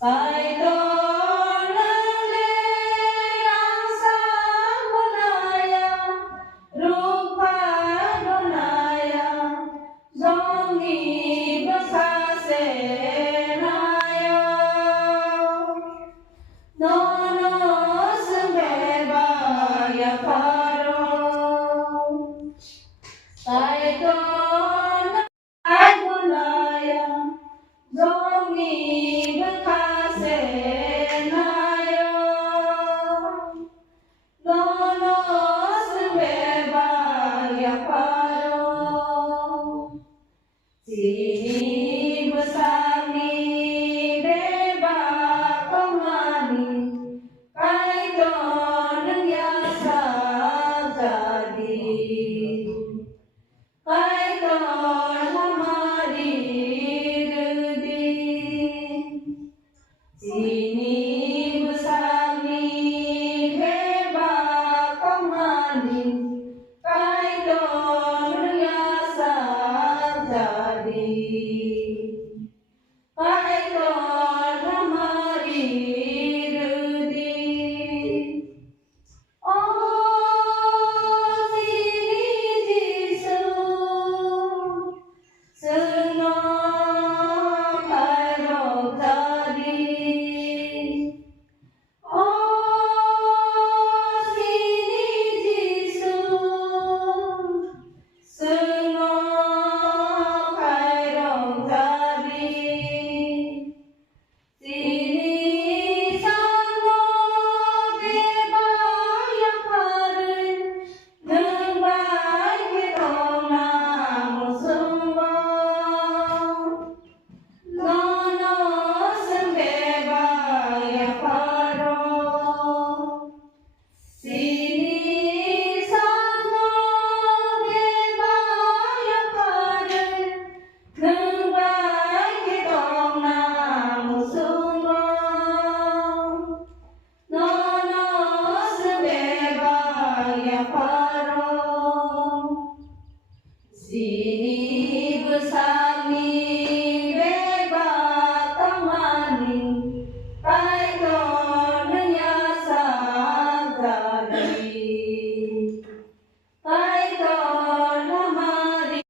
Phải con lên asa gonaya, rupa gonaya, zongi basase naya, no no sembeba ya paro, phải con gonaya. Zongi bakase nayo, lono sebeba ya paro, sini besar ni beba kemani, kaito nang yasa jadi, kaito lamari gedi. Sini besar ni hebat kemani, kaito biasa jadi, kaito lamari rudi. Oh sini Jisu, senang kairo tadi. Oh sini Jisu, senang kairo tadi. Sini sana beba yang keren, nembai kita namu sembah. Lono sembeba ya paro, sini sana beba ya karen, nembai kita namu sembah. Lono sembeba ya paro.